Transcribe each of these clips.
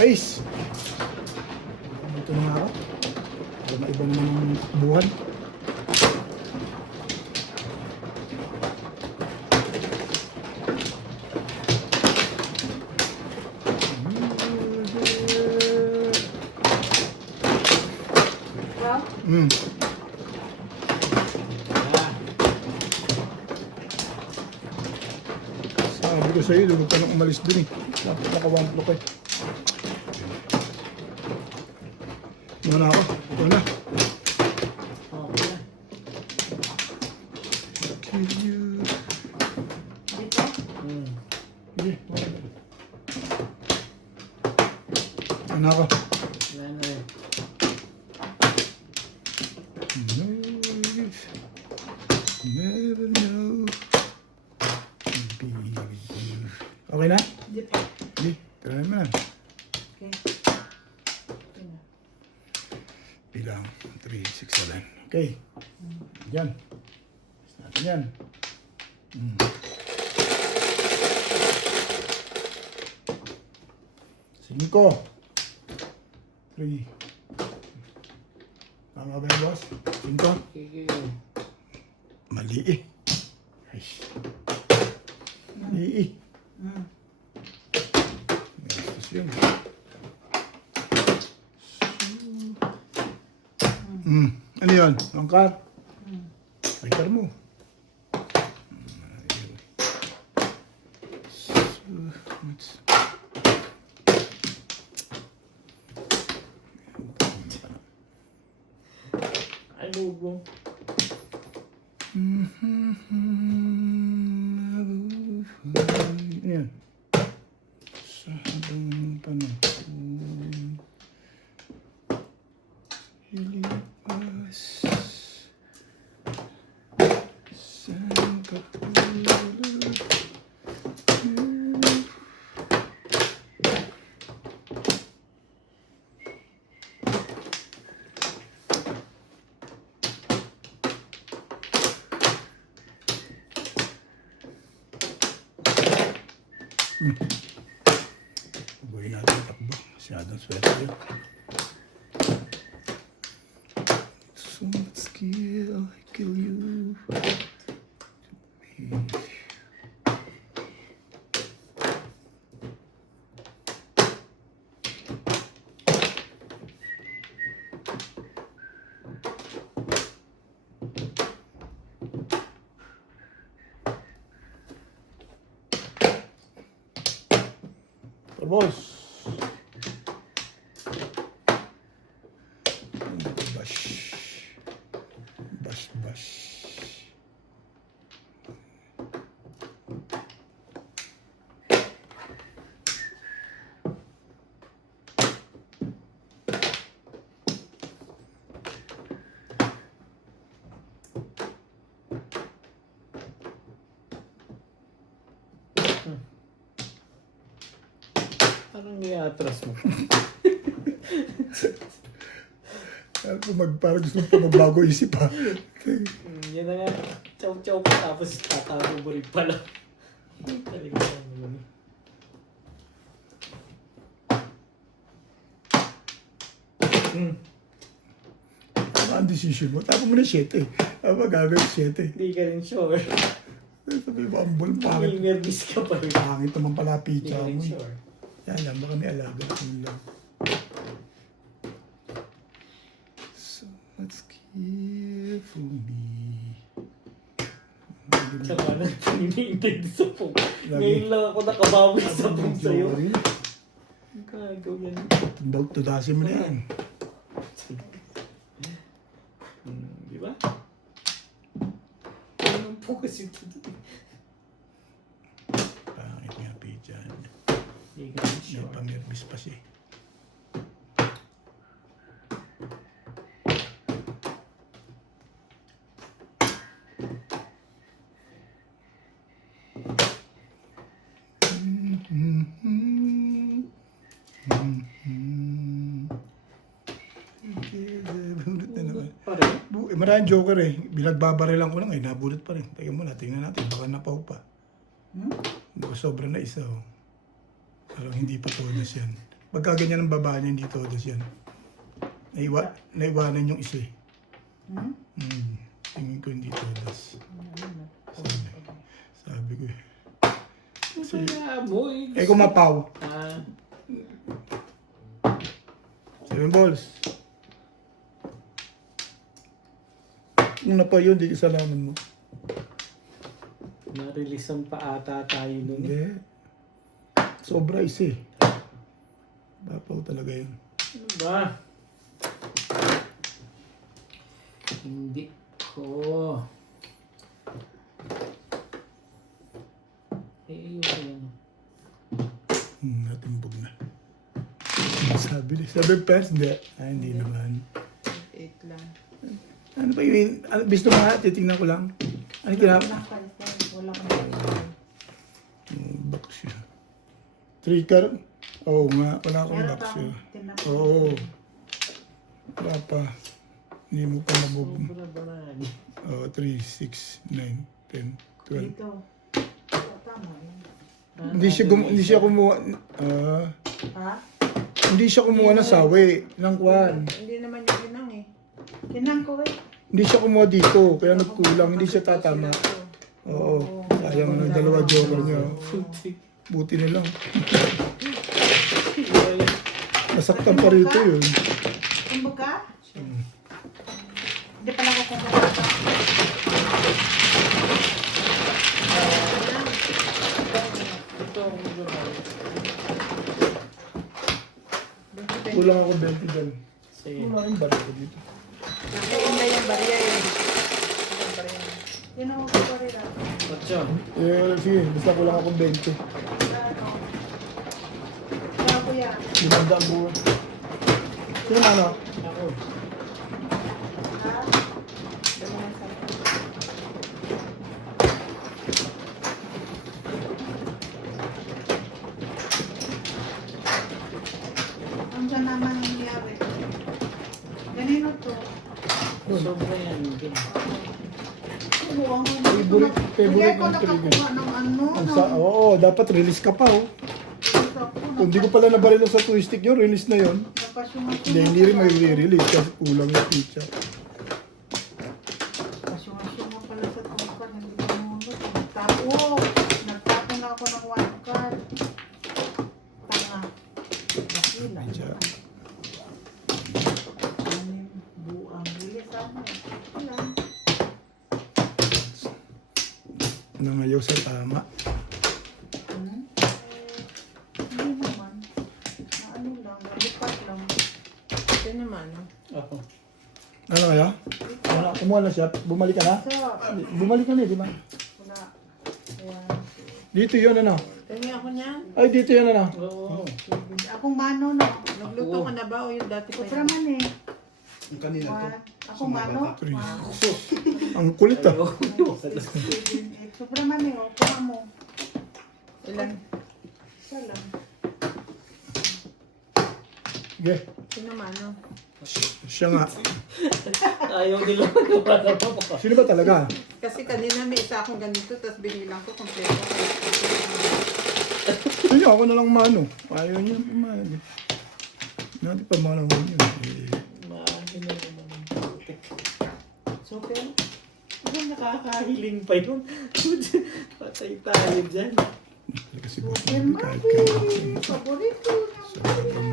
Guys! Dito na nga ako. Iba naman ang buhan. Sabi ko sa'yo, huwag ka nang umalis dun eh. Naka-1 block eh. Ito na ako. Ito na. Kill you. Dito? Sige. Ito na ako. Wala na rin. Never know. Okay na? Hindi pa. Sige. Try mo na. Okay. Okay na. Bilang 3, 6, 7. Okay. Yan. Tapos natin yan. Cinco. 3. Tama ba yung boss? 5. Sige. Mali eh. Ay. Mali eh. Gastos yun. Ano yun? Angkat? Angkat mo. Ano mo? Ano yan? Sa habang panahon hilipas saan katulad Buhay natin ang takbo. Masyadong swerte yun. So much skill, I kill you. Boss. Bash. Bash, bash. Parang i-atras mo. Parang gusto pa magbago isip ha. Yan na nga. Chow-chow pa tapos tatago mo rin pala. Talaga naman. Ano ang decision mo? Tapo mo na 7 eh. Ano ba gagawin 7? Hindi ka rin sure. Sabi mo, ambol, pangit. May nervous ka pa rin. Pangit naman pala Hindi pizza ka rin mo eh. sure. Yan lang, baka may alaga. Yun lang. So much care for me. Tsaka na, iniintay sa phone. Ngayon lang ako nakabawi sa phone sa'yo. Ang gagawin. Tudasin mo na yan. Di ba? Anong focus ito? Pangit nga pizza. Hindi ka rin May sure. pang-nervous pa siya. Maraming joker eh. Binagbabarilan ko lang eh. Nabulot pa rin. Teka muna, tingnan natin. Baka napaw pa. Baka sobra na isa oh. Parang hindi pa todas yan. Pagka ganyan ang baba niya, hindi todos yan. Naiwanan yung isa eh. Tingin ko hindi todos. Sabi ko eh. Kaya mo eh. Eh, kumapaw. Ah, 7 balls. Una pa yun, di isalaman mo. nareleasean pa ata tayo nun eh. Hindi. Sobra isa eh. Bapaw talaga yun. Ano ba? Hindi ko. Yun. Natimbog na. Sabi ni 7 pairs, hindi. Hindi naman. 8 lang. Ano ba yun? Ano, gusto mo nga, titingnan ko lang. Ano kinap? Wala ka na. Box siya. 3 card? Oo nga, wala akong box siya. Oo. Wala pa. Hindi mo pa mabub. Sobra ba na? Oo, 3, 6, 9, 10, 12. Dito. Tama yan. Hindi siya kumuha. Ha? Hindi siya kumuha ng sawi, ng kwan. Hindi naman yung kinang eh. Kinang ko eh. Hindi siya kumuha dito, kaya nagkulang, hindi siya tatama. Oo, sayang ng dalawa joker niya. Buti na lang. Nasaktan pa rito yun. Kumbag ka? Hindi pala ko kumbag ka. Ito ang journal. Kulang ako 20 dyan. Sige. Wala rin balik ko dito. Nakain na yung barya eh. Yung barya. Yun ako sa barya. Ocho. Sige, basta kulang ako 20. Ano? Kaya kuya. Limandaan buwan. Sino ano? Ako. Ha? Dali na sa ang dyan naman ang nangyari. Ganino to. Sobra yan. Din. Buwang mo. Favorite Kaya ko ng nakakuha ng ano. Oo, dapat release ka pa oh. Kung hindi ko pala nabarilo sa twistic yun, release na yun. Hindi rin may re-release kasi kulang yung pizza. Pasyunga pala sa tungkol. Hindi ko naman. Nagtapo na ako ng one card. Tanga. Bakila. Pizza. Buang. Bilis ako. Wala. Nangayaw sa tama. Hindi naman. Na ano lang. Nalipat lang. Ito naman. Ako. Ano kaya? Wala, kumuha na siya. Bumalik ka na? So, Bumalik ka na, di ba? wala. Ayan. Dito yun ano? Tingin ako niyan. Ay, dito yun ano? Oo. Akong mano, no? Nagluto ka na ba? O yung dati ko? Sobra man eh. Yung kanina Akong mano? Three. Ang kulit ah. Sobra man eh. O, kuha mo. Ilan? Isa lang. Sige. Sino mano? Siya nga. Ayaw nila wala pa. Sino ba talaga? Kasi kanina may isa akong ganito, tapos binilang ko kompleto. Sige, ako na lang mano. Ayaw niya mano. Natin pa mano yun. Maano na naman. Super. Ano nakakahiling pa yun? Patay tayo dyan. Kasi boss Super mo kahit ka. Mami! Paborito na paborito.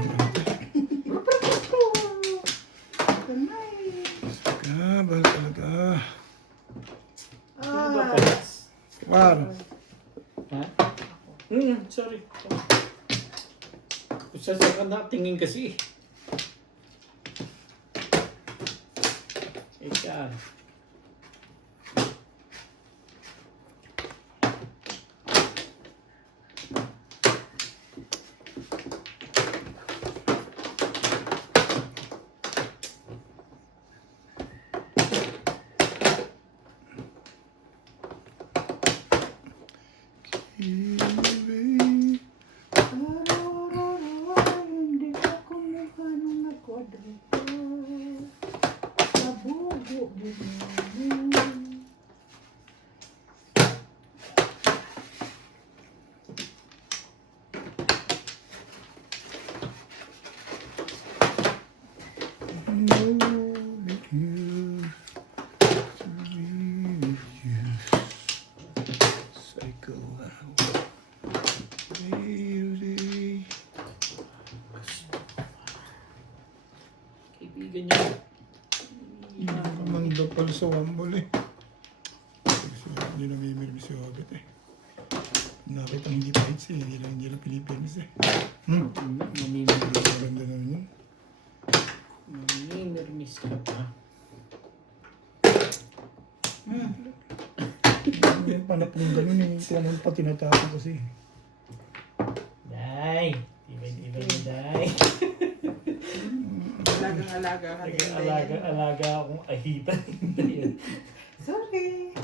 Kanay. Kabal talaga. Ano ba palas? War. Ha? Sorry. Sa ka na, tingin kasi. Ika. Hindi ka kumuha nung nagkwadrito. Nabugo, bugo. Kaibigan niyo. Manda pala sa wambol eh. Kasi hindi namimilmi si Hobbit eh. Nakita hindi fights eh. Hindi lang Philippines eh. Namimirmis. Maganda naman yun. Namimirmis ka pa. Yan panapong ganun eh. Kaya naman pa tinatapon kasi. Day! Ibig ni Day. Alagang-alaga ka din. Alaga akong ahitan. Hindi. Sorry.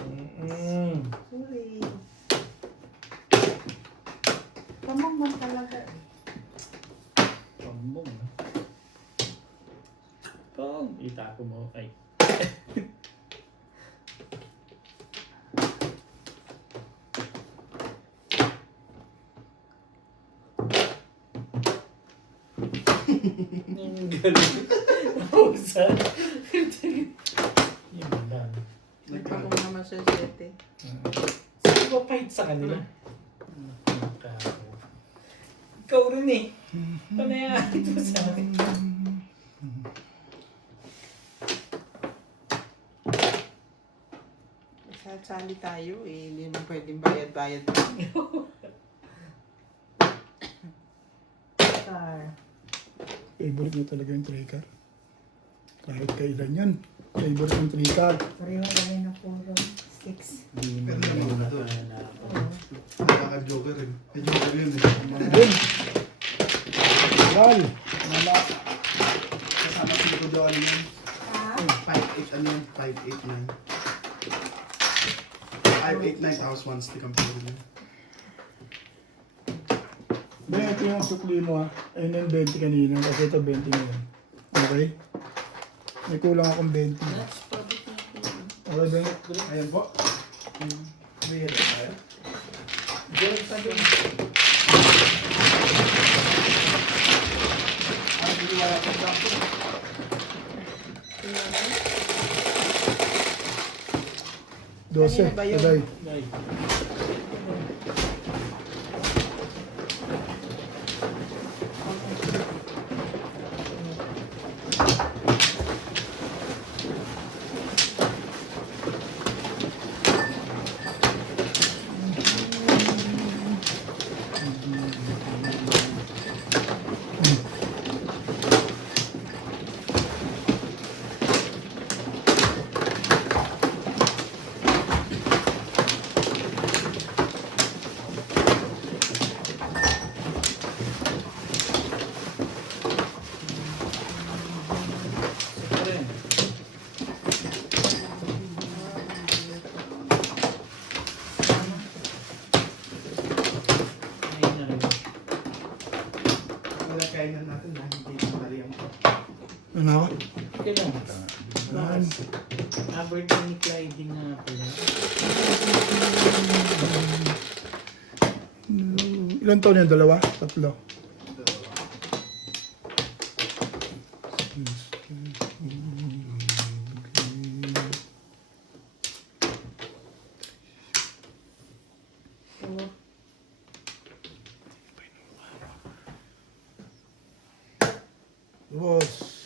Sorry. Kamang man talaga eh. Pambong. Pong! Ita ko mo. Ay. Yung galing. Nausan. Yung lang. Nagpapong naman siya 7. Sino ba fight sa kanila? Ikaw rin eh. Panayaan ito sa akin. Sali tayo eh. Hindi naman pwedeng bayad-bayad. Star. Favorite mo talaga yung trigger. Kahit kailan yan. Favorite yung trigger. Pareho kami na puro 6. Hindi Pero naman mo na to. na Nakaka-joker rin. May joker yun eh. Yun. Gal. Wala. Kasama si Nico Joel yun. Ha? 5'8 ano yun? 5'8'9. 5'8'9 tapos 1 stick ang puro yun. Ba, ito yung sukli mo ha. Ayun yung 20 kanina. Kasi ito 20 ngayon. Okay? May kulang akong 20. That's probably Okay ba yun? Ayan po. May hit tayo. Diyan sa doon. Ang biniwala ko sa ako. Dose. Kanina ba yun? Tagay. Nay. Ito rin. Ayun na rin. Wala kainan natin na hindi ko mali ang Ano ako? Okay lang. Yan. Birthday ni Clyde din nga pala. Ilan taon yan? Dalawa? Tatlo? Boss.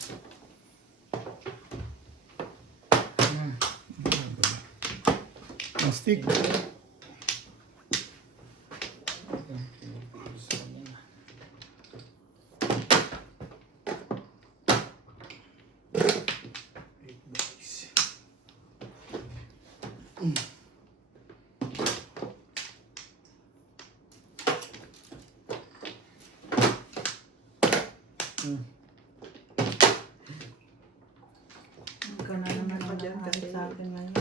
Plastic. Ikaw na naman Ako dyan kasi. sa akin ngayon.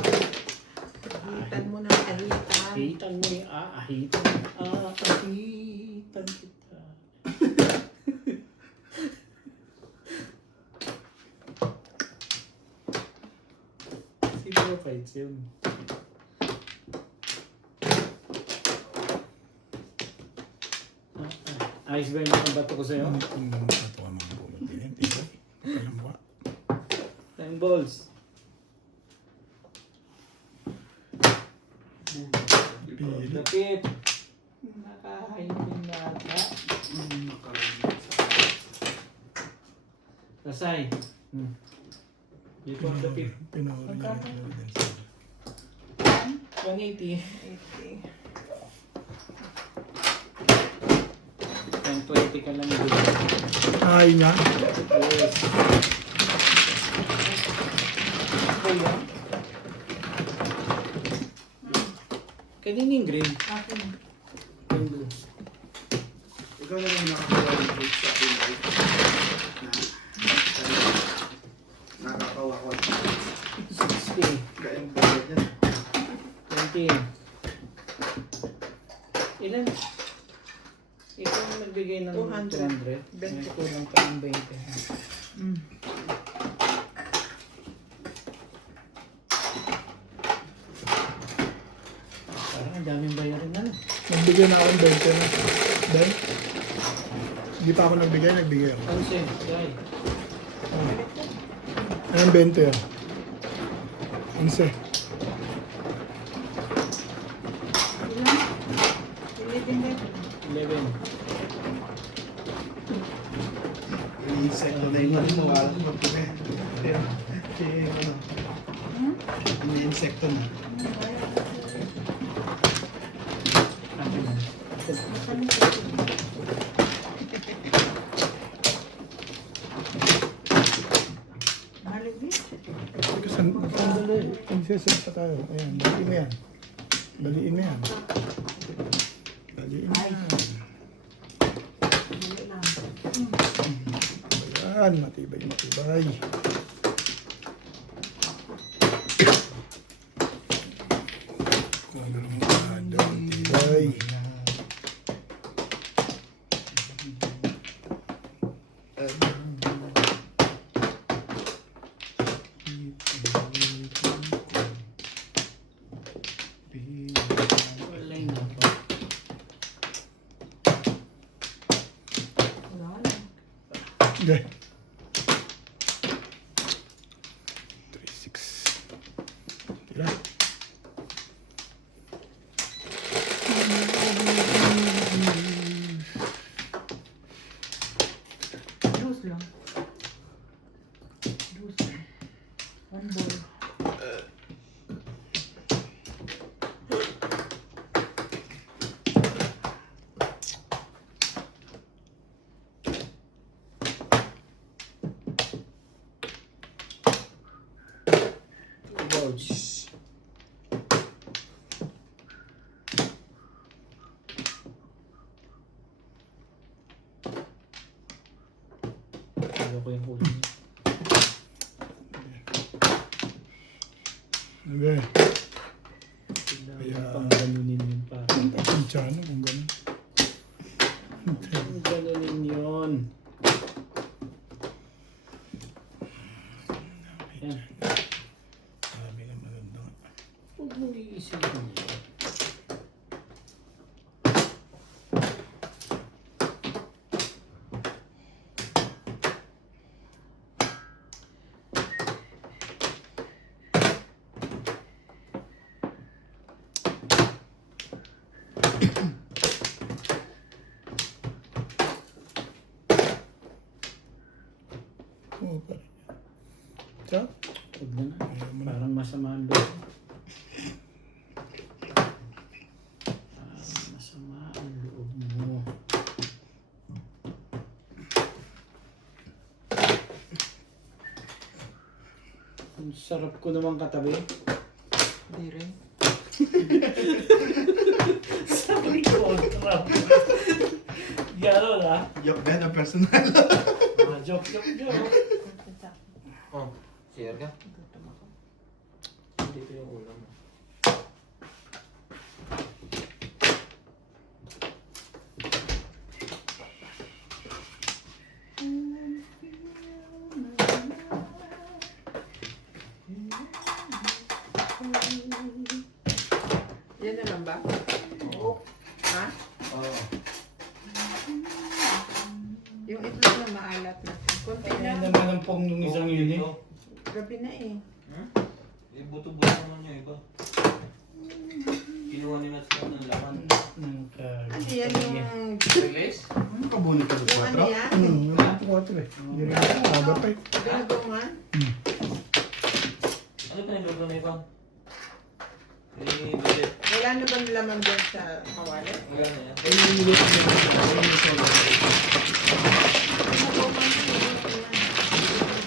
Ahitan mo ng ahitan. Ahitan mo yung aahitan. Aahitan kita. Sino ba fights yun? Ayos ba yung mga bato ko sa'yo? Ang ito ka mga bulot din yan. Tiko. Alam ba? 10 balls. Pili. Lapit. Nakahain din na Pasay. Dito ang lapit. Pinahuli niya. Magkano? 180. 10-20 ka lang dito. Ay nga. Yes. Kuya. Kanina yung green. Akin. Green. Ikaw na lang nakakuha ng grade sa akin. Nakakawa ko. 60. Gayang bagay yan. 20. Ilan? Ito ang nagbigay ng 200. 200. May kulang pa ng 20. Parang ang daming bayarin na. Nagbigay na akong 20 na. Dahil? Hindi pa ako nagbigay ako. Ano siya? Yay. Ayan, 20 ah. 11. Ilan? Pilitin din. 11. Ini-insekto na yun. Nawala mo ito eh. Ini-insekto na. Akin na. Maligit. Sandali. Magsiset pa tayo. Ayan, baliin mo yan. Baliin mo yan. Baliin mo yan. Mali lang. Ayan, matibay, matibay. Kontrolado, matibay. Wala na po. Wala lang. Okay. 3-6. Tira. Juice lang. Juice lang. One bowl. Gouge. Ayaw ko yung huli niya. Okay. Kailangan Kaya- pang ganunin yun pa. Ang tsano kung gano'n. Pang ganunin yun. Yan. Sabi na maganda. Huwag mong iisipin yun. Oo pa rin. Tsaka? Huwag mo na. Ayaw mo na. Parang masama ang loob. Parang masama ang loob mo. Ang sarap ko naman katabi. Hindi rin. Sabi ko, trap. Gano'n ah. Yok ba na personal? Mga joke. Oh, share ka? Dito yung ulam mo. Yan na lang ba? Oo. Ha? Oo. Yung itlog na maalat na. Konti Kaya na. naman ang pong nung isang yun eh. Gabi na eh. Eh, buto-buto naman yung iba. Kinuha nila sa ng laman. Ano yan yung... Release? Ano ka bunot ka Yung ano yan? Hmm, 4 eh. Hindi rin aga pa eh. Ginagawan? Ano pa yung luto na ikaw? Bilit. Wala na bang laman dyan sa kawali? Wala na yan.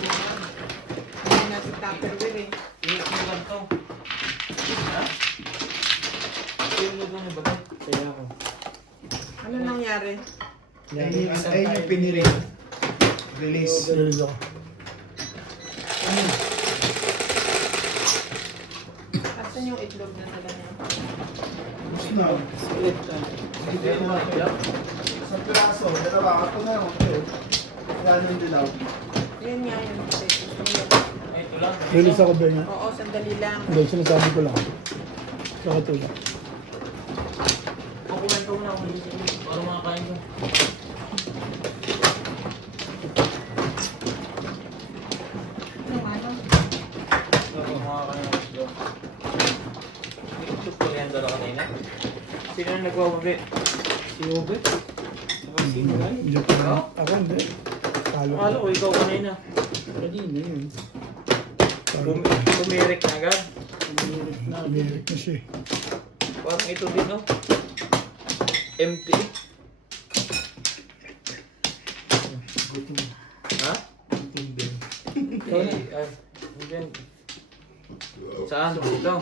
Hindi natin tupperware eh. Ilit mo lang to. Ha? Ito yung luto ni Bagay. Kaya ako. Ano nangyari? Ayun yung pinirate. Release. Release ako. Asan yung itlog na nila niya? Gusto na. Split. Hindi na natin. Sa piraso, dalawa. Ako na yung okay. Gano'n yung dilaw. Yun nga yun. Ay, ito lang. Release ako ba nga? Oo, sandali lang. Hindi, sinasabi ko lang. Sa katulad. Kukumain ko muna ako. Para makakain ko. Yung ano? Para makakain ako. Ito po yan dala kanina. Sino na nagwawabi? Si Obet. Saka si Milan. Hindi ko na. Ako hindi. Talo Akala ko ikaw kanina. Kanina yun. Talo. Bumirik na agad. Umirit na. Umirik na siya eh. Parang ito din, no? Empty. Ha? Ay, hindi. Saan? Ito.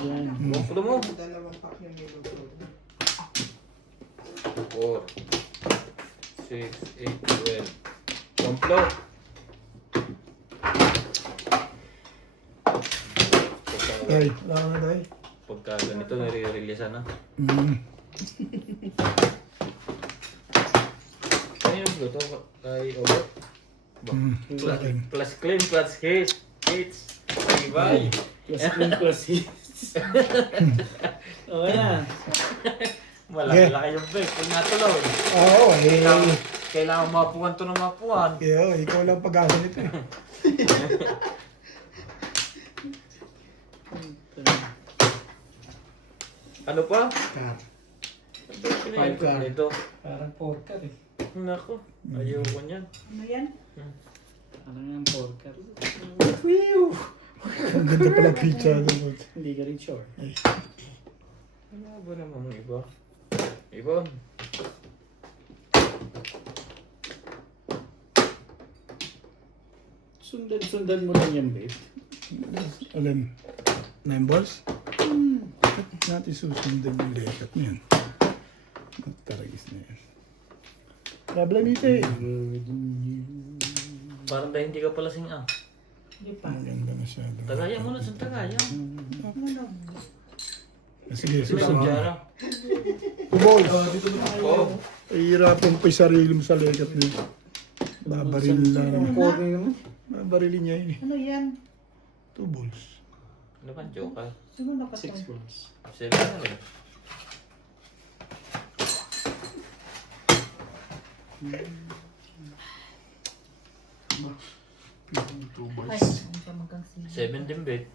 Buklo mo. Dalawang pack yung niluto. 4, 6, 8, 12. Komplo. Ay, wala ka na tayo. Pagka ganito, nare-release na. Ano yung luto kay Obet? Plus clean, plus hits. Hits. Bye. Plus clean plus hits. Okay na. Malaki-laki yung break. Kung natuloy. Oo, Kailangan mapuan to ng mapuan. ikaw lang pag-asa nito eh. Ano pa? Cut. Five car. Ito. Parang porker eh. Nako. Ayoko niyan. Ano yan? Parang yung porker. Ang ganda pala pizza doon. Hindi ka rin sure. Ano ba namang iba? Iba. Sundan mo lang yan, babe. Alin? 9 balls? Bakit natin susundan yung lekat na yan? Magtaragis na yan. Problem ito eh. Parang dahil hindi ka pala sing Hindi pa. Maganda masyado. Tagayan mo na sa tagayan. Sige, May susunod. kutsara. 2 balls. Oo. Ihirapan pa yung sarili mo sa lekat na yun. Babarilin lang. Porker naman. Babarilin niya yun eh. Ano yan? 2 balls. Ano ba, joker? Sino nakatay? 6 balls. 7 na rin. Ay, ang kamagang sila. 7 din, bet.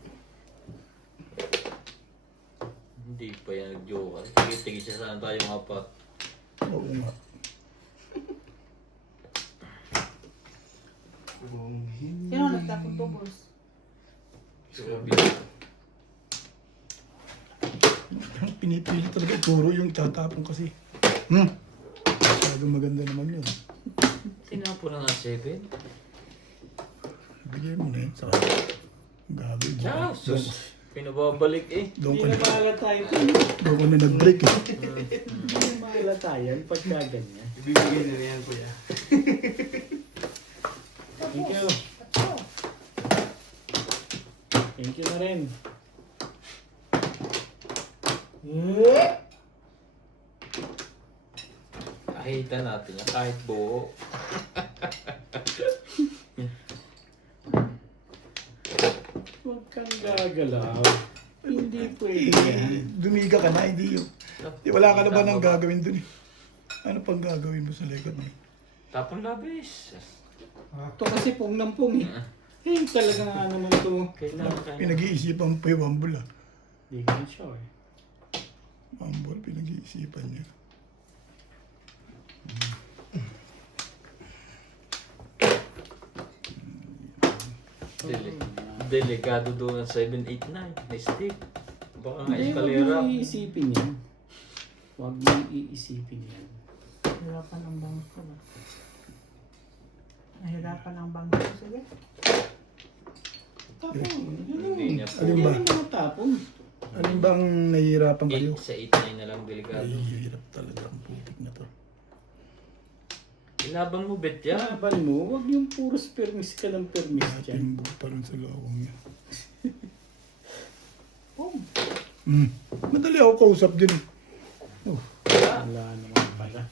Hindi pa yan nag-joker. Tigil-tigil siya saan tayong apat. Oo nga. Sino nagtapon to, boss? So, Pinipili talaga. Puro yung tatapon kasi. Masyadong maganda naman yun. tinapo na nga 7. Bigay mo na yun sa gagawin. Ciao, sus. Pinababalik eh. Doon Hindi ka na na, mahalata yun. doon ka na nag-break eh. Hindi na mahalata yan pagka ganyan. Ibibigay na rin yan, kuya. Thank you. Thank you na rin. Kahitan natin yan kahit buo. Huwag kang gagalaw. Hindi pwede yan. Dumiga ka na, hindi yun. Di, wala ka na ba nang gagawin dun eh? Ano pang gagawin mo sa likod mo? Tapon labis. Ito kasi pong ng pong eh. Eh, talaga nga naman to. Kailangan kayo. Pinag-iisipan pa yung Wambul ah. Hindi ka rin sure. Wambul, pinag-iisipan niya. Delikado doon ang 789. Na stick. Baka nga Hindi, huwag eskalera. mo iisipin yan. Huwag mo iisipin yan. Nahirapan ang bangs ko ba? Nahirapan ang bangs ko. Sige. Tapon. Hindi niya po. Alin ba? Yan ang mga tapon. Alin bang nahihirapan kayo? 8 sa 89 na lang delikado. Ay, hirap talaga ang putik na to. Ilaban mo, bet yan. Laban mo, huwag yung puros permis ka ng permis dyan. Timbo pa rin sa lawang niya. Boom. Madali ako kausap din. Oh, Wala naman pala.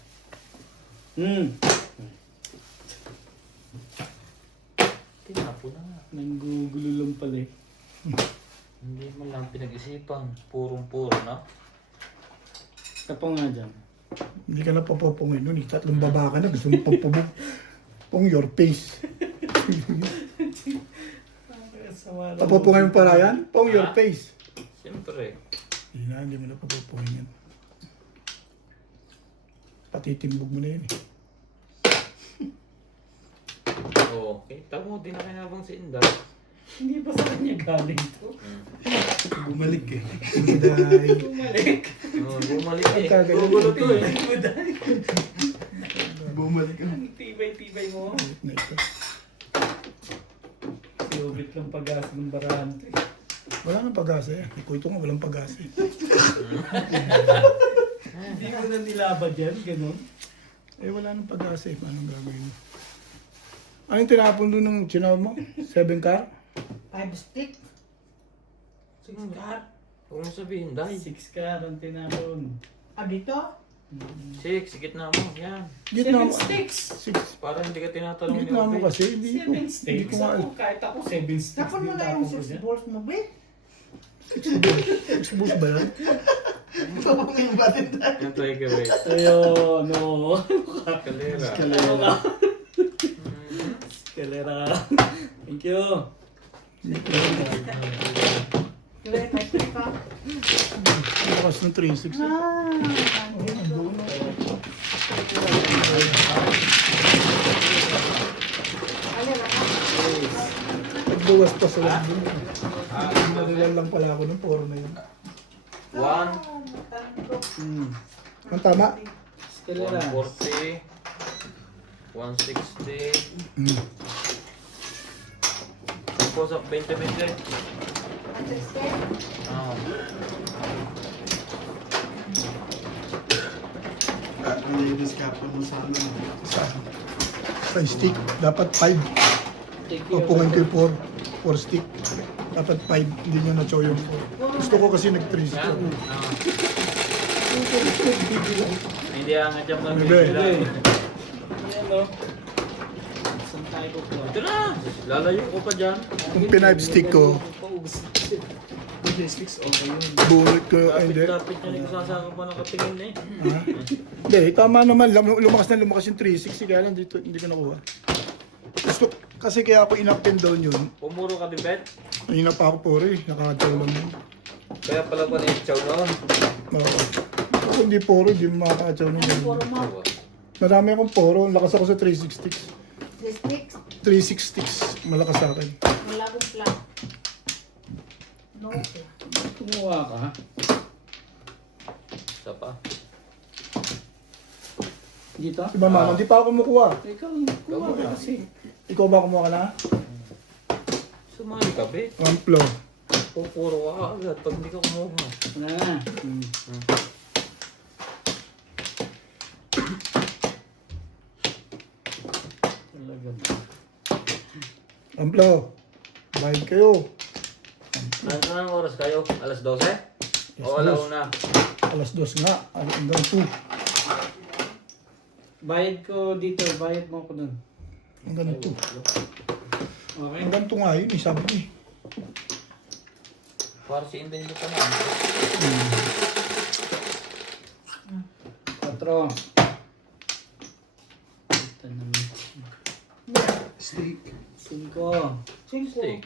Tinapo na nga. Nanggugulo lang pala eh. Hindi mo lang pinag-isipan. Purong-puro na. Tapos nga dyan. hindi ka na papapungin nun. Tatlong baba ka na. Gusto mo papabog. Pong your face. Papapungin mo para yan? Pong your face. Siyempre. Hindi mo na papapungin yan. Patitimbog mo na yun eh. Okay. Tamo, di na kinabang si Inday. Hindi pa sa kanya galing to. Bumalik eh. Inday. Bumalik. Bumalik eh. Pagkagaling. Gugulo to eh. Bumalik ka. Ang tibay-tibay mo. Na ito. Si Ubit lang pag-asa ng barahan to eh. Wala nang pag-asa eh. Ikaw ito nga walang pag-asa eh. Hindi mo na nilabad yan, ganun. Eh wala nang pag-asa eh. Paano gagawin mo? Ano yung tinapon doon ng chinaw mo? 7 car? 5 stick. Sige nga. Huwag mo sabihin, Day. 6 ka, ang tinapon. Ah, dito? 6, gitna mo. Yan. Gitna 7 mo. sticks! 6. Para hindi ka tinatanong ni Gitna mo Obet. kasi. Hindi ko. 7 Hindi sticks? ko nga. Ako, kahit ako 7 sticks. Tapon mo din na tapon yung ko 6 dyan. balls mo, be. 6 balls ba yan? Papapungin ba din tayo? Yung takeaway. Ayo, no. Kalera. Ano ka? Kalera. Thank you. Kaya, kahit ka. Bukas ng 3-6. Ah, alera ka. Nagbuwas pa sa labo. Nanulan lang pala ako ng 4 na yun. 1, Ang tama? Kalera. 140, 160, tapos up 20-20. Ang stick. Ah. Ano yung discount mo sa ano? Sa stick. Dapat 5. Thank you. Papungin ko yung 4 stick. Dapat 5. Hindi nyo na-chow yung 4. Gusto ko kasi nag-3 stick. Yan. Hindi angat yung mga Hindi. Ayan, no. Saan tayo kukuha? Ito na! Lalayo ko pa dyan. Kung pin-5 stick ko, Yung sticks, okay yun. bulit ko. Ay, hindi. Lapit-lapit niya yung sasaka pa nakatingin eh. Ha? Hindi, tama naman. Lumakas na lumakas yung 360. Kaya lang dito, hindi ko nakuha. Gusto, kasi kaya ako in-up and down yun. Pumuro ka din, Bet? Kanina pa ako puro eh. Nakataw lang yun. Kaya pala pa na-chow noon. Oo. Kung hindi puro, hindi mo makakachaw nung Ano puro ganun. mo? Marami akong puro. Lakas ako sa 360. 3 sticks. 360. Malakas sa akin. Malagong plan. No. Kumuha ka. Isa pa. Dito? Si Mama, hindi pa ako kumukuha. Ikaw, kumuha ka kasi. Ikaw ba kumuha ka na? Sumali ka, Bet. One floor. Pupuro ka agad pag hindi ka kumuha. Wala na. Talaga ba? One floor. Bayad kayo. Ano na ang oras kayo? Alas 12? O alauna? Alas 2 nga. Hanggang 2. Bayad ko dito, bayad mo ako dun. Hanggang 2. Okay? Hanggang 2 nga yun. Sabi ko eh. Para si Inday nito na. 4. Ito naman. Steak. 5. 5. Steak.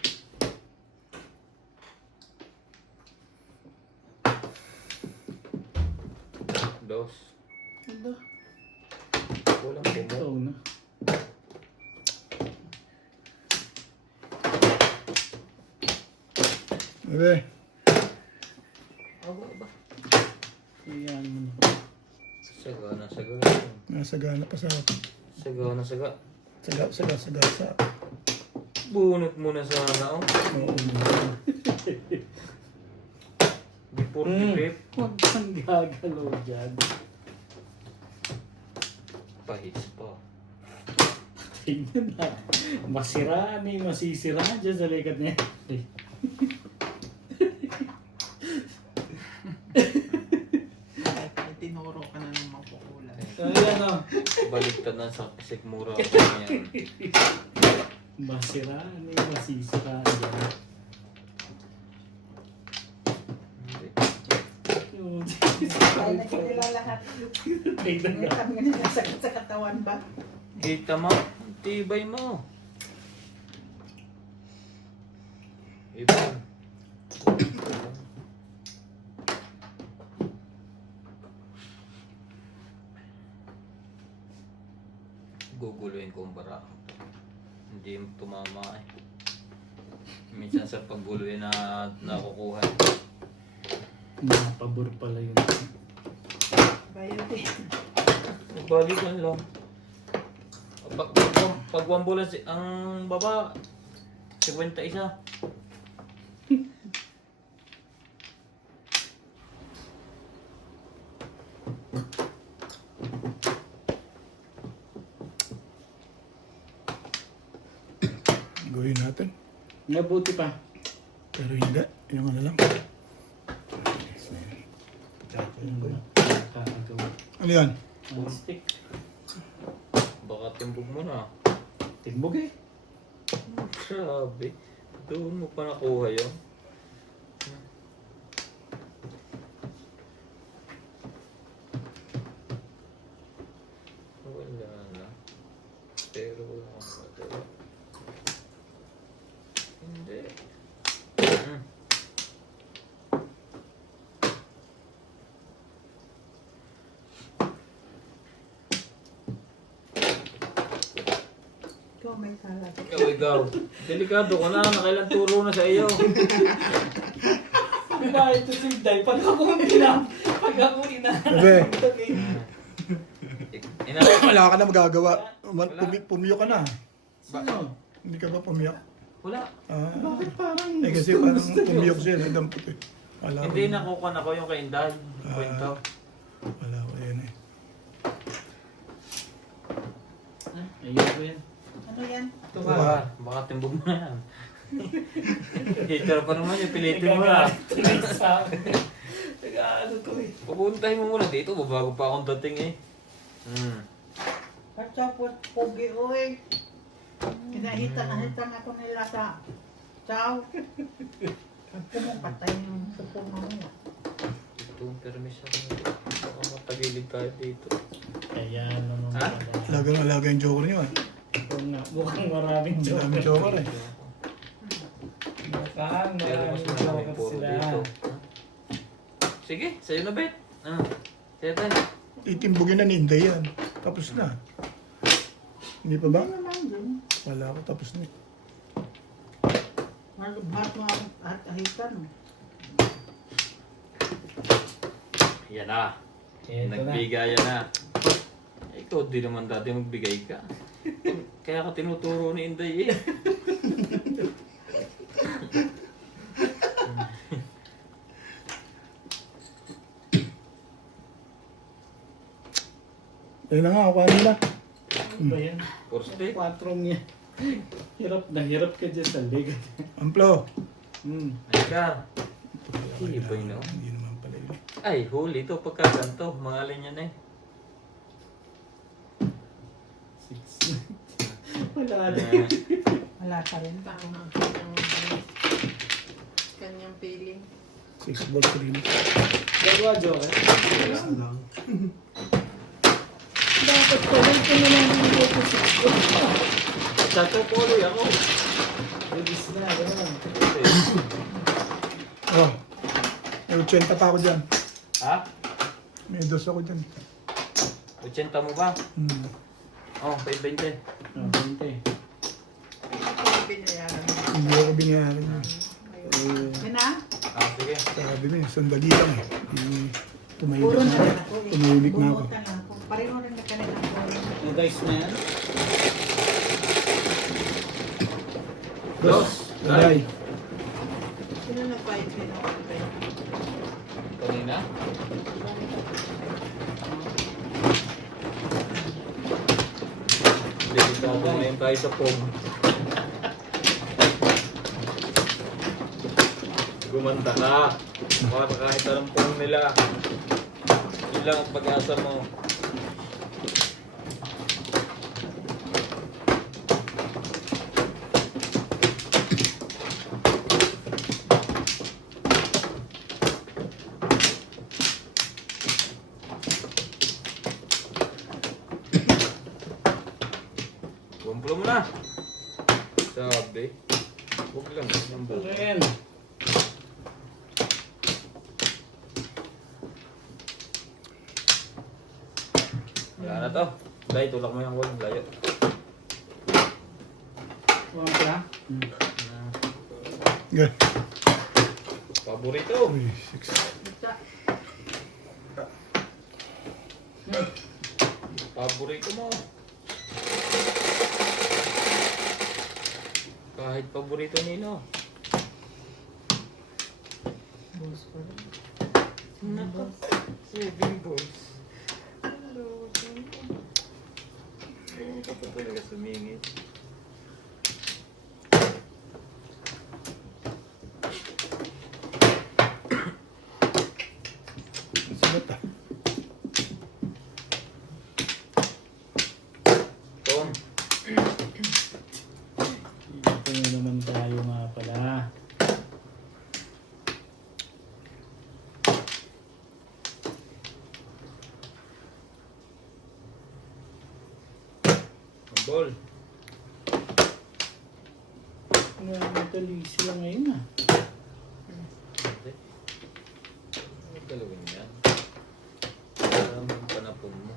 Dos. Kulang po mo. Ito na. Bebe. Aba, aba. Iyan mo na. Saga na saga. Nasagana pa sa Saga na saga. sa. Bunot mo na sana, oh. Oo. Before trip. Huwag kang gagalaw dyan. Pahis pa. Tingnan na. Masiraan eh, masisiraan dyan sa likod niya. Kahit tinuro ka na ng makukulat. Ayan o. Baliktad na sa sikmura ko yan. Masiraan eh, masisiraan dyan. Hindi. Yung... Ay, nakikila lahat. Tingnan May na. kami na nasakit sa katawan ba? Kita mo. Tibay mo. Iba. Guguluhin ko ang bara. Hindi tumama eh. Minsan sa pagguluhin na nakukuha. Mga pabor pala yun. Bayad eh. Balikan lang. Pag ambulance ang baba, 51. Gawin natin. Mabuti pa. Pero hindi. Yung ano lang. Kakagawa. Ano yan? Ang stick. Baka timbog mo na. Timbog eh. Grabe. Doon mo pa nakuha yun. Wala na. Pero wala akong magawa. Hindi. Ikaw may kalat. Ikaw. Delikado ko na. Nakailang turo na sa iyo. Diba ito si Day? Pag ako Bebe. Ina. Wala ka na magagawa. Pumiyo ka na. Sino? Hindi ka ba pumiyak? Wala. Ah, Bakit parang kasi parang pumiyok siya. Nadampot eh. Wala ko. Hindi nakukuha ako yung kay Inday. Kwento. Wala ko yan eh. Ayun ko yan. Ano yan? Ito Baka timbog mo na yan. Hater pa naman yung pilitin mo na. Nag-ano to eh. Pupuntahin mo muna dito. Babago pa akong dating eh. Pagkapos pogi oy. Kinahita-hita ako nila sa chow. Pagka mo patay yung supong mo. Ito ang permis ako. Baka matagilid tayo dito. Ayan naman Ha? pala. Alaga yung joker niyo eh. Ito nga. Mukhang maraming Ang daming joker. joker eh. Mukhang Pero mas maraming maraming joker puro sila. dito. Sige, sa'yo na bet. Sa'yo tayo. Itimbugin na ni Inday yan. Tapos na. Hindi pa ba? Ano naman dun? Wala ako. Tapos na. Malubhat mo at ahitan mo. Yan na. Ito na. Nagbigayan na. Ikaw di naman dati magbigay ka. Kaya ka tinuturo ni Inday eh. Ayun na nga. Kuha nila. Ano ba yan? First date. Patrong niya. Hirap na hirap ka dyan sa ligat. Amplo. Ayka. Ibay na. Hindi naman pala yun. Ay, huli ito pagkaganto. Mga alin yan eh. Wala na. Wala pa rin. Tama ang kanyang feeling. 6 balls rin. Gagawa joker. Dapat pala ito na lang dito ko sa Sato polo ako. Release na. Ganun. Oh. May 80 pa ako dyan. Ha? May 2 ako dyan. 80 mo ba? Oh, 520. Oh, 20. Ito yung binayaran mo. Hindi ako binayaran yun. Ayun. Yan na? Sige. Sabi na yun, sandali lang. Puro na rin ako eh. Tumahimik na ako. Bumutan lang ako. Pareho rin na kanila ako. Yung guys na yan. Dos. Aray. Sino nag-fight din ako? Kanina? Delikado na yun tayo sa pog. Gumanda ka. Para kahit anong pog nila. Yun lang ang pag-asa mo. Gumplo mo na. Sabi. Huwag lang. Ang buo. Ren. Wala na to. Dahil tulak mo yung wall. Layo. Huwag ka. Yeah. Paborito. Uy, 6. Paborito mo. Kahit paborito nino. Boss pa rin. Nako. 7 balls. Hello. Ayun ka pa talaga sumingit. Sabat ah. Tom. Ito na naman tayo nga pala. Ang ball. Madali sila ngayon ah. Ang galawin yan. Parang yung panapon mo.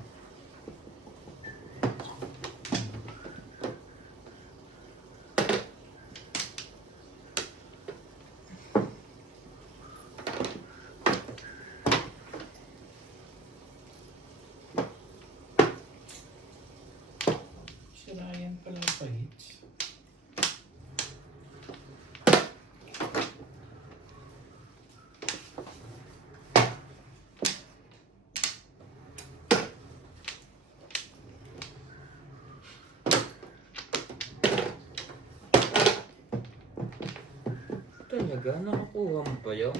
Sila yan pala pa hits. Talaga? Nakakuha mo pa yun?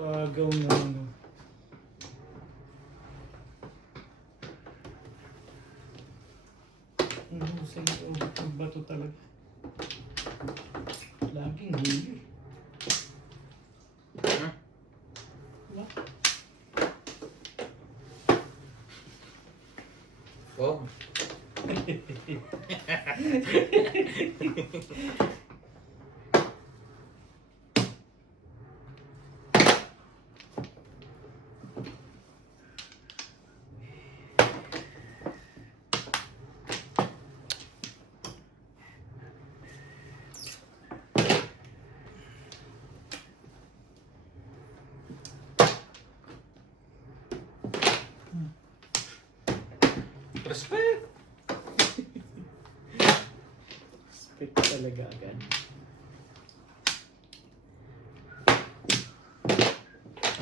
Kagaw na ano. Ang husay ang bato talaga. Laging huli. Hmm? Wala. Oh. Respect! Respect talaga agad.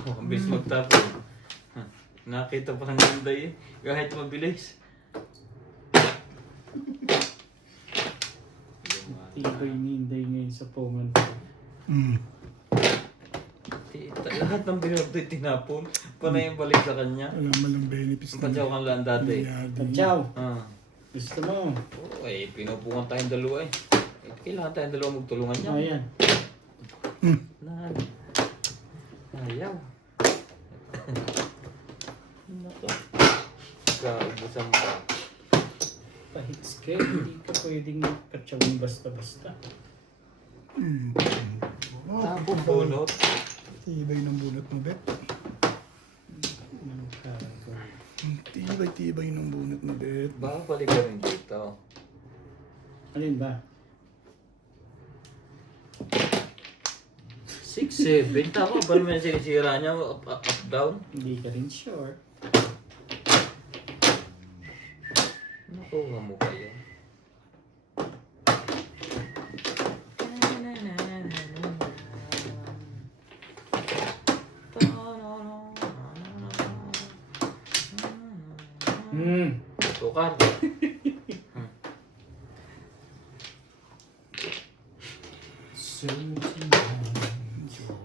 Oh, ang bilis magtapon. Nakita pa ng Inday eh. Kahit mabilis. Tibay ni Inday ngayon sa pongan. Lahat ng binurdo tinapon. Panay yung balik sa kanya. Wala malang benefits Ang padyaw kang lang dati. Tadyaw! Ah. Gusto mo? Oo, eh, pinupungan tayong dalawa eh. Kailangan tayong dalawa magtulungan niya. Ayan. Nan. Ayaw. Nako. Kaubusan pa. Pa-hits ka, hindi ka pwedeng katsawin basta-basta. Tapong bunot. Tibay ng bunot mo, Bet. Ano ka gawin? Tibay ng bunot mo, Bet. Baka balik ka rin dito. Alin ba? 6-7. Tama ba naman yung sinisira niya? Up, down? Hindi ka rin sure. Nakuha mo kayo. Tukar.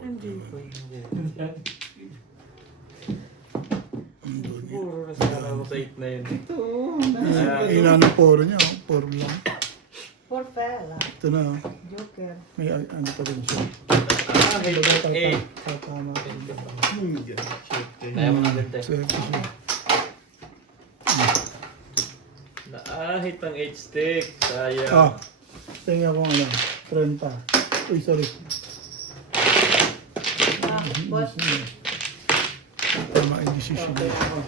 Hindi ko hindi. Puro na sa site na yun. Ito. Ina ng poro niya, oh. Poro lang. For fella. Ito na, oh. Joker. May ano pa rin siya. Eh. Tatama. Kaya mo natin tayo. Swerte siya. Naahit ang H-stick. Sayang. Ah, tingnan ko ano, 30. Uy, sorry. But, Tama yung decision. Okay ako.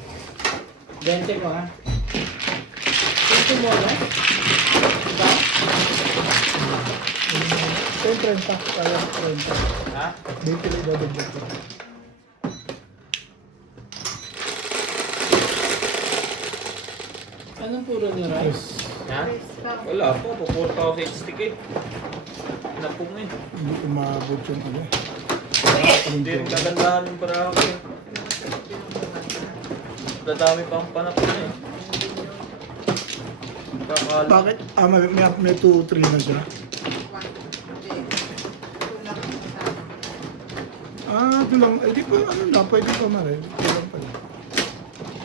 20 mo ha? 20 mo na? Diba? Ito yung 30. Kaya 30. Ha? 20 lang idadagdag ko. Anong puro niyo, Rice? Ha? Wala po. Pupurta ako sa H-stick eh. Napong eh. Hindi umabot yung ano. Hindi rin kagandahan yung para ako eh. Dadami pa ang panapon eh. Kakal. Bakit? Ah, may 2-3 na siya. Ah, ito lang. Eh, di pa, ano na, pwede pa marin. Ito lang pala.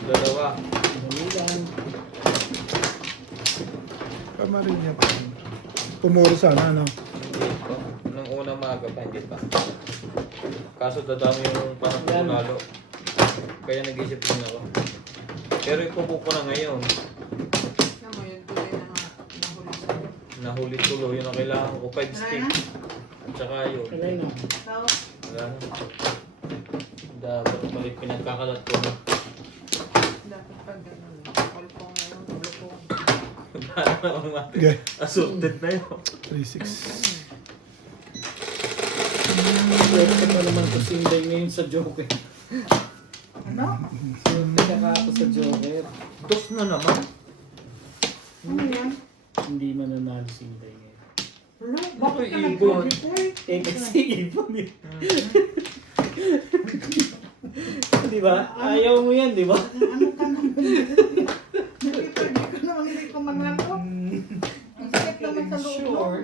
Dalawa. Dali lang. Pamarin niya pa. Pumuro sana, ano? Hindi pa. Nung unang maaga pa, hindi pa. Kaso dadami yung parang Yan. lalo. Kaya nag-isip din ako. Pero ipupo ko na ngayon. Nahuli tuloy. Yun ang kailangan ko. 5 stick. At saka yun. Kalay na. Wala na. Dapat balik pinagkakalat ko na. dapat pag gano'n. Ulpong ngayon, ulpong. Para namang mati. Okay. Assorted na yun. 3-6. Swerte pa naman ko si Inday ngayon sa Joker. Ano? Swerte ka ako sa Joker. Dos na naman. Ano yan? Hindi mananalo si Inday ngayon. Ano? Bakit Bakit ka ibon? nag-report? Eh kasi ibon eh. Di ba? Ayaw mo yan, di ba? Ano ka naman? Nag-report ka naman hindi ko maglaro. Ang sakit naman sa loob mo. Sure.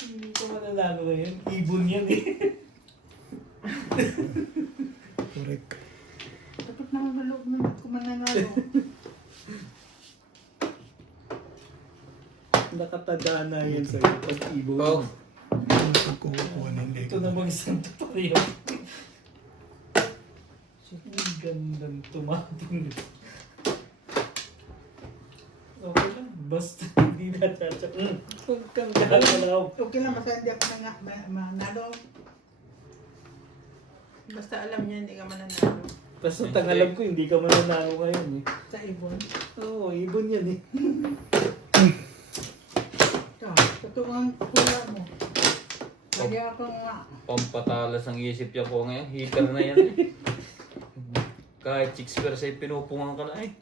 Hindi ko mananalo ngayon. Ibon yan eh. Correct. Sakit naman sa loob mo, hindi ko mananalo. Nakatadaan na yan sa'yo pag ibon. Oh. Kukuha ng Ito leg. namang isang to pa rin. Ang gandang tumating. Okay lang. Basta hindi natatsak. Huwag kang gagalaw. Okay lang, basta hindi ako manalo. Basta alam niya, hindi ka mananalo. Basta tangalam ko, hindi ka mananalo ngayon eh. Sa ibon. Oo, ibon yan eh. Ito, totoo ang pula mo. Kaya ako nga. Pampatalas ang isip niya ko ngayon. Hitter na yan eh. Kahit 6 ay pinupungan ka na eh.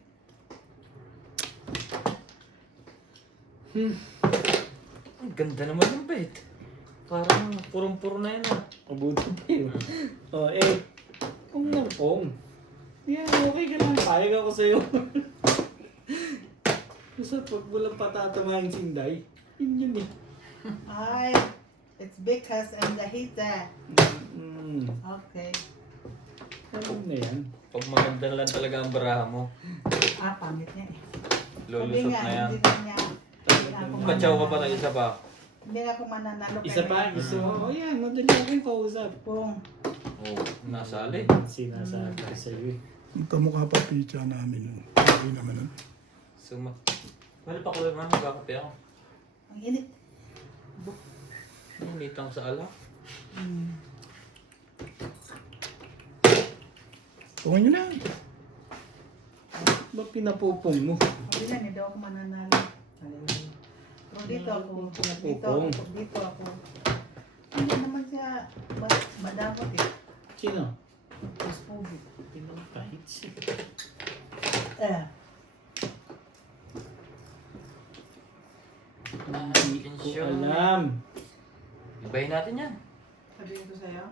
Ang ganda naman ng bed. Parang purong-puro na yan ah. Mabuti pa yun. Oh, eh. Kung nampong. Yan, okay ka lang. Payag ako sa'yo. Basta pag walang patatamahin si Inday, yun yun eh. Ay, it's because I'm the heater. Okay. Alam na yan. Pag maganda lang talaga ang baraha mo, Ah, pangit niya eh. lulusot na yan. Hindi na niya. Hindi na ako Pachaw ka pa mananalo. na isa pa. Hindi na ako mananalo. Isa pa, gusto mo? Oh yan, madali akong kausap. Kung Oo, nasali. Sinasabi ko sa'yo eh. Ang kamukha pa pizza namin. Okay naman nun. Suma. Wala pa ko naman, magkakape ako. Ang init. Initang sa ala. Tungan nyo na. Ba't pinapupong mo? Hindi na, hindi ako mananalo. Pero dito ako. Dito ako. Hindi naman siya madamot eh. Sino? Mas pogi. Pinapahit siya. Hindi ko alam. Ibahin natin yan. Sabihin ko sa'yo.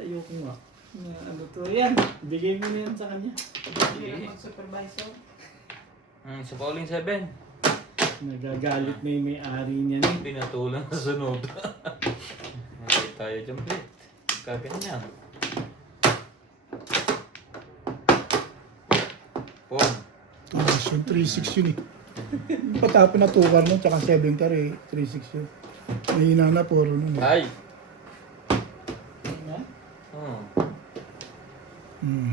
Ayoko nga. Ano to yan? Bigay mo na yan sa kanya. Hindi ako mag-supervisor. Sa Pauling 7. Nagagalit na yung may-ari niya ni. Pinatulang sa sunod. Nakita tayo dyan, Brit. Kaganyan. Pom. Tapos yung 3-6 yun eh. Patapin na 2 nun, tsaka 7 car eh. 3-6 yun. Mahina na, 4 nun eh. Ay! Ano? Oh. Hmm.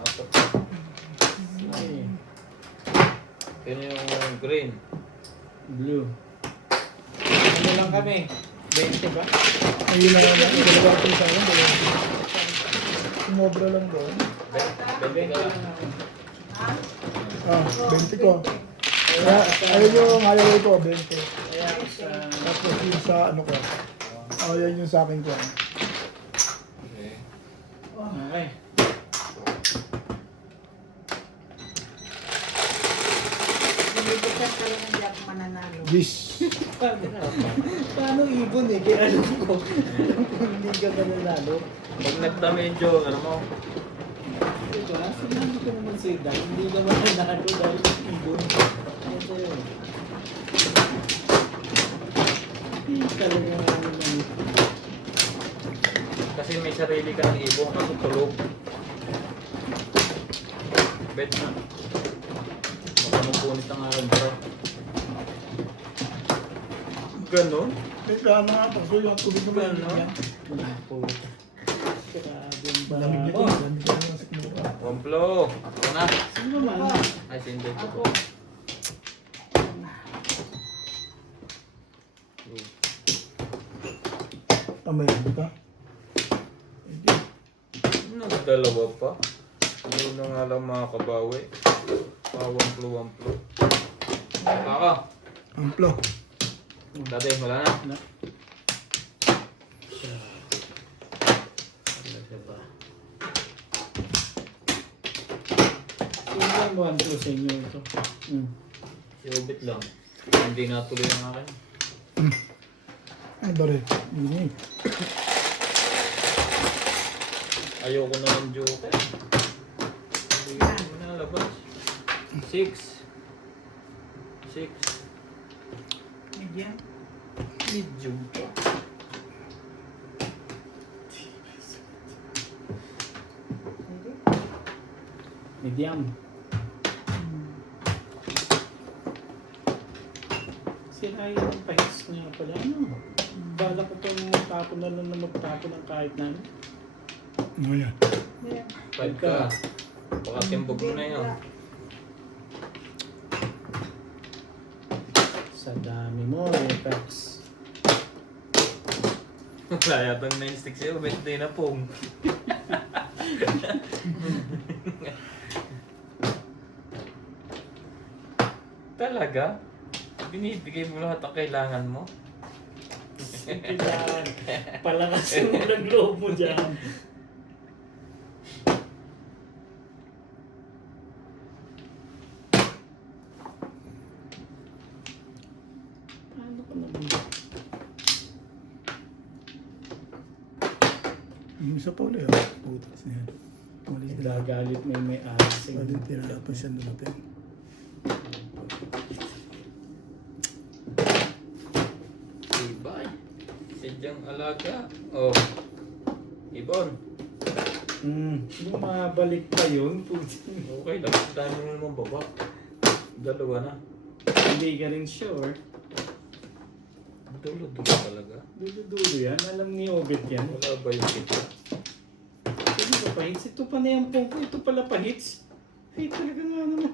Apat. Ay, Yan yung green. blue. Ano lang kami? 20 ba? Ayun na lang, dalawa ko sa akin, dalawa. Sumobra lang doon. 20 ka lang. Ha? Ah, 20 ko. Ayun yung highway ko, 20. Kaya sa... Tapos yung sa ano ko. Yan yung sa akin ko. Okay. Okay. Hindi ko siya talaga hindi ako mananalo. Gis. Paano ibon eh? Kaya alam ko. Hindi ka nanalo. Pag nagdamedyo, ano mo? Diba? Sinabi ko naman sa'yo dahil hindi ka mananalo dahil ibon. Ano sa'yo? Hindi talaga naman yan. Kasi may sarili ka ng ibong katutulog. Bet na. Makamupunit ang araw-araw. Ganon? Wait lang nga, paso yung tubig naman. Ano? Yan. Wala po. Grabe yung Lamig nito. baba. Lamig nito sa sikmura. Wamplo. Ako na. Sino naman? Ay, sindi ko. Ako. Tamay ka? Nagdalawa pa. Hindi na nga lang makabawi. Wamplo. Ako. Amplo. Dati, wala na. Na. Siya. Talaga ba? Sino ang 1 plus sa inyo ito? Si Obit lang. Hindi natuloy ang akin. Ano ba rin? Yun eh. Ayoko na ng joker. Hindi ko nalabas. 6. Medium. Medium pa. Hindi. Medium. Sira yung pahis niya pala. Ano? Bala ko pa magtapon na lang na magtapon ng kahit na ano. Ano yan? Medium. 5 ka. Baka timbog mo na yun. Sa dami mo, Apex. Wala yatang 9 sticks yun. Hindi na pong. Talaga? Binibigay mo lahat ang kailangan mo? Kailangan. Palakasin mo ng loob mo dyan. Paano ko naman? Yung isa pa ulit. Putas na yan. Ulit na. Gagalit mo yung may-ari sa Pwede inyo. tinatapos siya natin. Ibay. Sadyang alaga. Oh. Ibon. Bumabalik pa yun. Putin. Okay lang. Dami mo naman baba. Dalawa na. Hindi ka rin sure. Dulo-dulo talaga. Dulo-dulo yan. Alam ni Obet yan. Wala ba yung kita? Hindi ba pa hits? Ito pa na yung pong ko. Ito pala pa hits. Ay, talaga nga naman.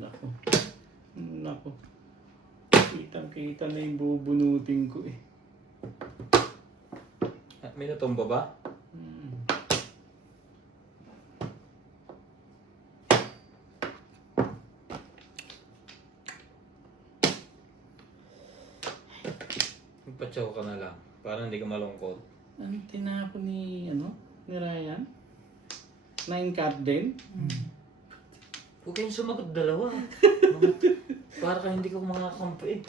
Nako. Nako. Kitang-kita na yung bubunutin ko eh. At may natumba ba? Magpatsaw ka na lang. Para hindi ka malungkot. Anong tinapon ni, ni Ryan? 9 cut din? Huwag kayong sumagot dalawa. Para ka hindi ko makakampi.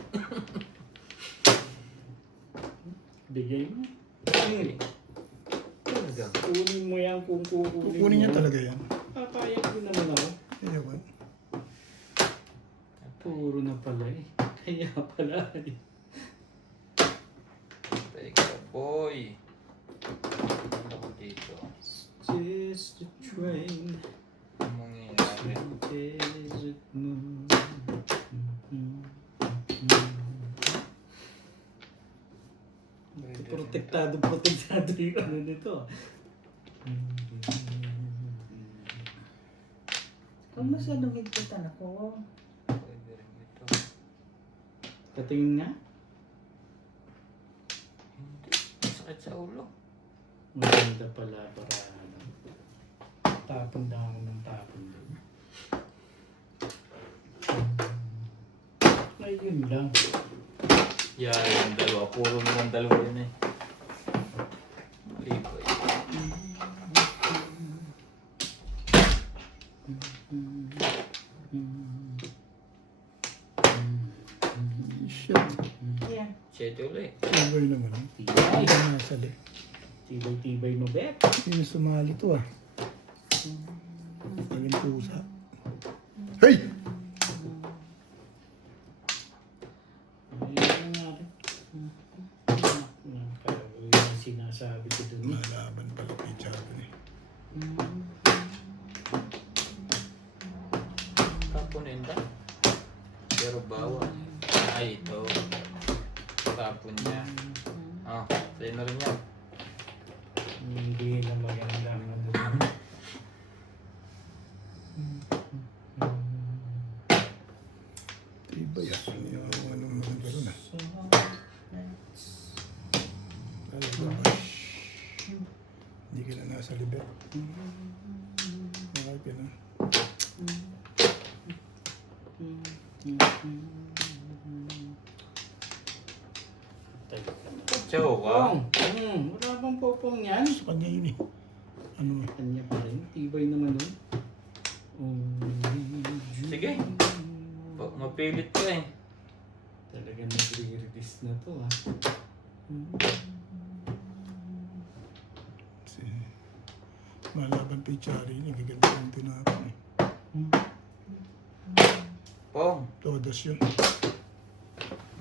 Bigay mo. Talaga. Kunin mo yan kung kukunin Kukunin mo. niya talaga yan. Papayag ko naman ako. Ewan. Puro na pala eh. Kaya pala eh. Teka, boy. Ano ko dito? Just a train. Ang mangyayari? Desert moon. Protektado yung ano nito. Kung masyadong higpitan ako. Pwede rin ito. Katingin nga. Hindi. Masakit sa ulo. Maganda pala para tapon na ako ng tapon doon. Ay, yun lang. Yan, yung dalawa. Puro naman dalawa yun eh. Malibay. Shit. Yeah. Siyete ulit. Sabay naman. Tibay. Hindi na nasali. Tibay-tibay mo, Bet. Sino sumali to ah? Galing pusa. Hey! Ayun na natin. Kaya yung sinasabi ko dun. Malaban pala pizza ko eh. Tapunin ka. Pero bawal. Ay, ito. Tapon niya. Ah, sa'yo na rin yan. Hindi na maganda ang ano. Iba yan. Yung anong mga gano'n ah. Talaga. Hindi ka na nasa libet. Okay ka na. Chow ka. Wala bang popong yan? Sa kanya yun eh. Ano eh. Kanya pa rin. Tibay naman nun. Sige. Mapilit ka eh. Talaga nagre-release na to ah. Kasi malaban pa yung Chari. Nagaganda yung tinapon eh. Pong. Todas yun.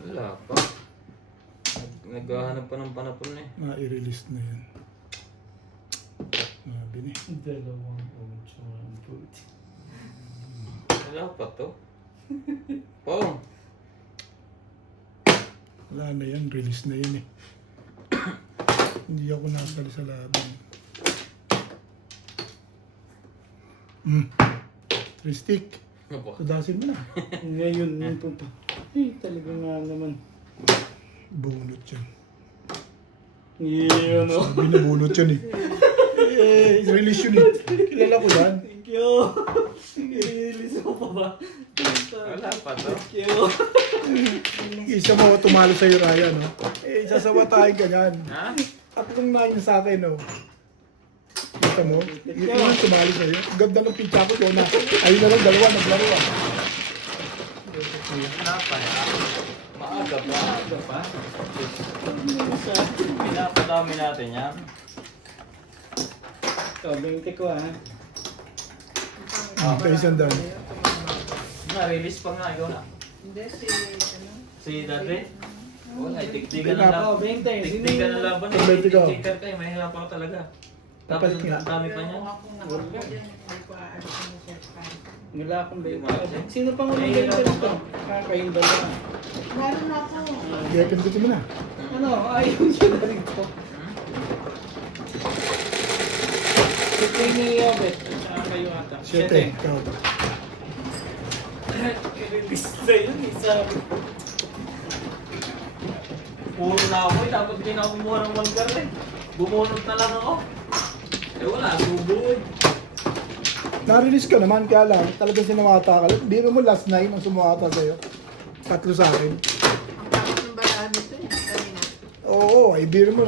Wala pa. Naghahanap pa ng panapon eh. Na-i-release na yan. Nabi eh. Dalawang ocho ang puti. Wala pa to. Pong. Wala na yan. Release na yan eh. Hindi ako nasali sa laban. Tristic. Ako. Tudasin mo na. Ngayon yun po pa. Ay, talaga nga naman. Bunot yan. Yun o. Sabi na bunot yan eh. Release yun eh. Kilala ko yan. Thank you. I-release mo pa ba? Wala pa to. Thank you. Isa mo tumalo sa'yo, Ryan, no? Sasawa tayo ganyan. Ha? Tatlong na yun sa akin, no? Kita mo? Yun yung tumalo sa'yo. Ganda ng pizza ko, yun na. Ayun na lang, dalawa, naglaro ah. Wala pa na. Maaga pa. Aga pa? Pinapadami natin yan. Ito, 20 ko ah. Pa isang daan. Na-release pa nga yun. Hindi, Si dati? Wala, tiktikan na Ako, laban. 20. Tiktikan na laban. Pag-20 ka. Tiktikan kayo, mahirap ako talaga. Tapos Dapat nga. ang dami pa niya. Kung ako nakapag yan, hindi ko aalis ng set time. Wala akong Hindi 20. mo alam. Sino pang ulit Eh, yung wala ganito? pa. Kayong dalawa. Meron ako. Kaya pindutin mo na. Ano, ayaw siya na rito. Ito yung niyabit. Saan kayo ata? 7. Ikaw. I-release na yun, sabi ko. Puro na ako eh. Dapat din ako kumuha ng vulgar eh. Bumunot na lang ako. Eh wala, subuhin. Na-release ka naman, kaya lang, talagang sinamata ka. Biro mo last 9 ang sumata sa'yo. 3 sa akin. Ang pangit ng balaan nito eh. Kanina. Oo, ay biro mo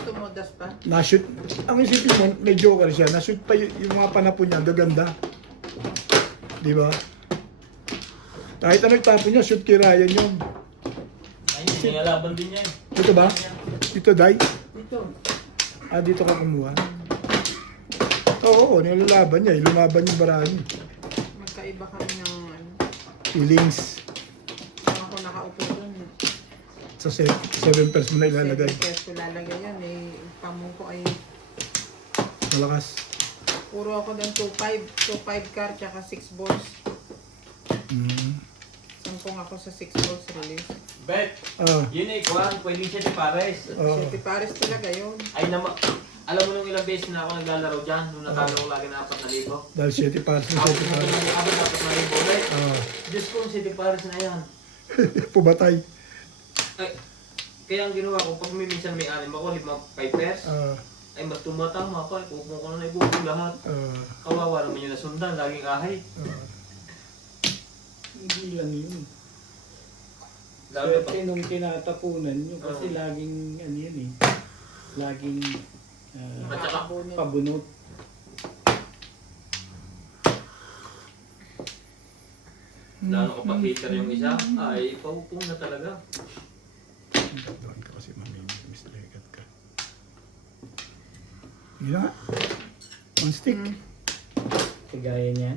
Tumudas pa. na-shoot. Ang isipin mo, may joker siya. Na-shoot pa yung mga panapon niya, gaganda. Di ba? Kahit ano itapon niya, shoot kay Ryan yun. Ay, hindi nga laban din yan. Dito ba? Dito, Day? Dito. Ah, dito ka kumuha. Oo, nilalaban niya. Lumaban yung barahan niya. Magkaiba kami ng ano. Feelings. Kung ako nakaupo doon. Sa 7 pairs mo na ilalagay. 7 pesos ko lalagay yan eh. Pamong ko ay Malakas. puro ako doon 2.5 car tsaka 6 balls. Sampung ako sa 6 balls release. Bet, Ah, yun eh, kuhan, pwede siya ni Pares. Oo. 7 pares talaga yun. Ay naman, alam mo nung ilang beses na ako naglalaro dyan, nung natalo ko lagi na 4,000. dahil 7 pares na Ako 7 nung pares. abot 4,000 ulit. Ah, Diyos ko, City Pares na yan. pubatay. Ay, kaya ang ginawa ko, pag minsan may 6 ako, 5 pairs, Ah, ay mas tumatama pa, kung ko na ibubuo lahat. Kawawa naman yung nasundan, laging ahay. Hindi lang yun. Lalo pa. Swerte nung tinatapunan nyo kasi Oo. laging ano yun eh. Laging At saka, pabunot. lalo ko pa-cater yung isa, ay paupong na talaga. doon ka kasi mamimislagad ka. Hindi na nga. One stick. Kagaya niyan.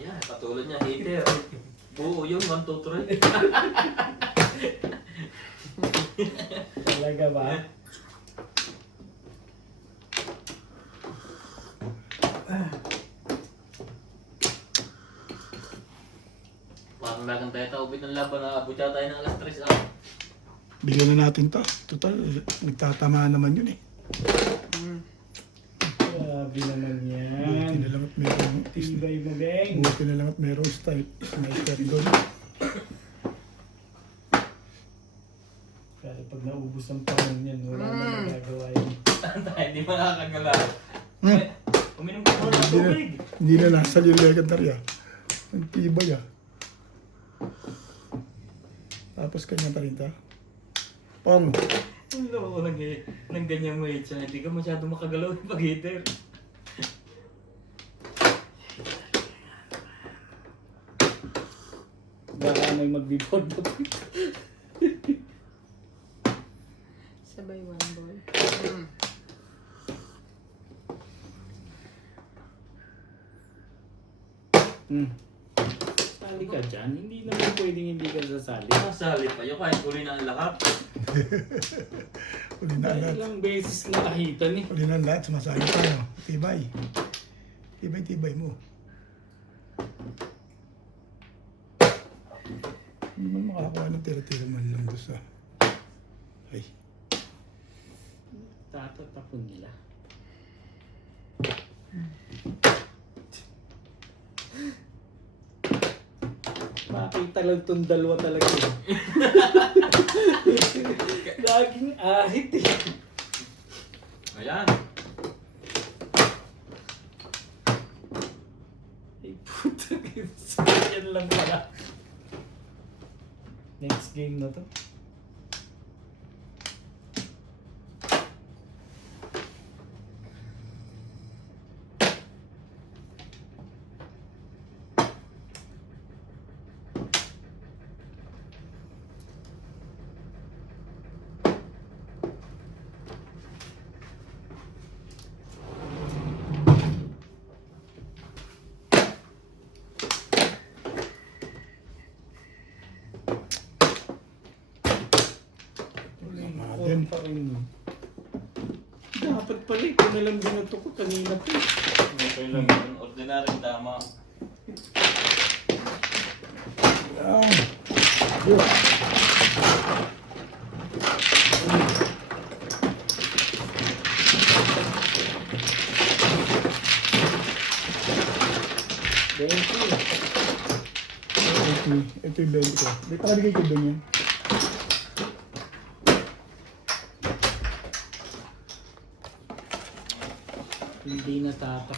Yan, katulad niya, hater. Oo, yun, 1, 2, 3. Talaga ba? Parang lagang tayo taubit ng laban, naabot yata tayo ng alas 3 ako. Bigyan na natin to. Total, nagtatama naman yun eh. Grabe naman Buti yan. na lang at merong Tibay mo, Beng. buti na lang at merong sniper doon. Pero pag naubos ang pangon yan, wala na magagawa yun. Tayo, di ba nakakagala? Hmm. Uminom ka muna ng Hindi na, tubig. hindi na nasa yung legendary ah. Ang tibay ah. Tapos kanya pa rin ta. Pong. Ang loko ng ganyang weight siya. Hindi ka masyado makagalaw yung pag-hater. Baka may magbibod na po. Sabay 1 ball. Sali ka dyan. Hindi naman pwedeng hindi ka sasali. Masali pa yun kahit uli na ang lahat. Uli na ang lahat. Ilang beses nakakita ni. Uli na ang lahat. Sumasali tayo. Tibay. Tibay mo. Hindi mo makakuha ng tira-tira man lang doon sa... Ay. Tatatapon nila. Makita lang itong dalawa talaga. Laging ahit eh. Ayan. Ay puto. Yan lang pala. Next game na to. Then, Pa rin. Dapat pala ito na lang binato ko kanina pa. Okay lang yun. Ordinary tama. ah, Yun. Ito yung 20 ko. May pakalagay ko doon yan. Hindi natatak.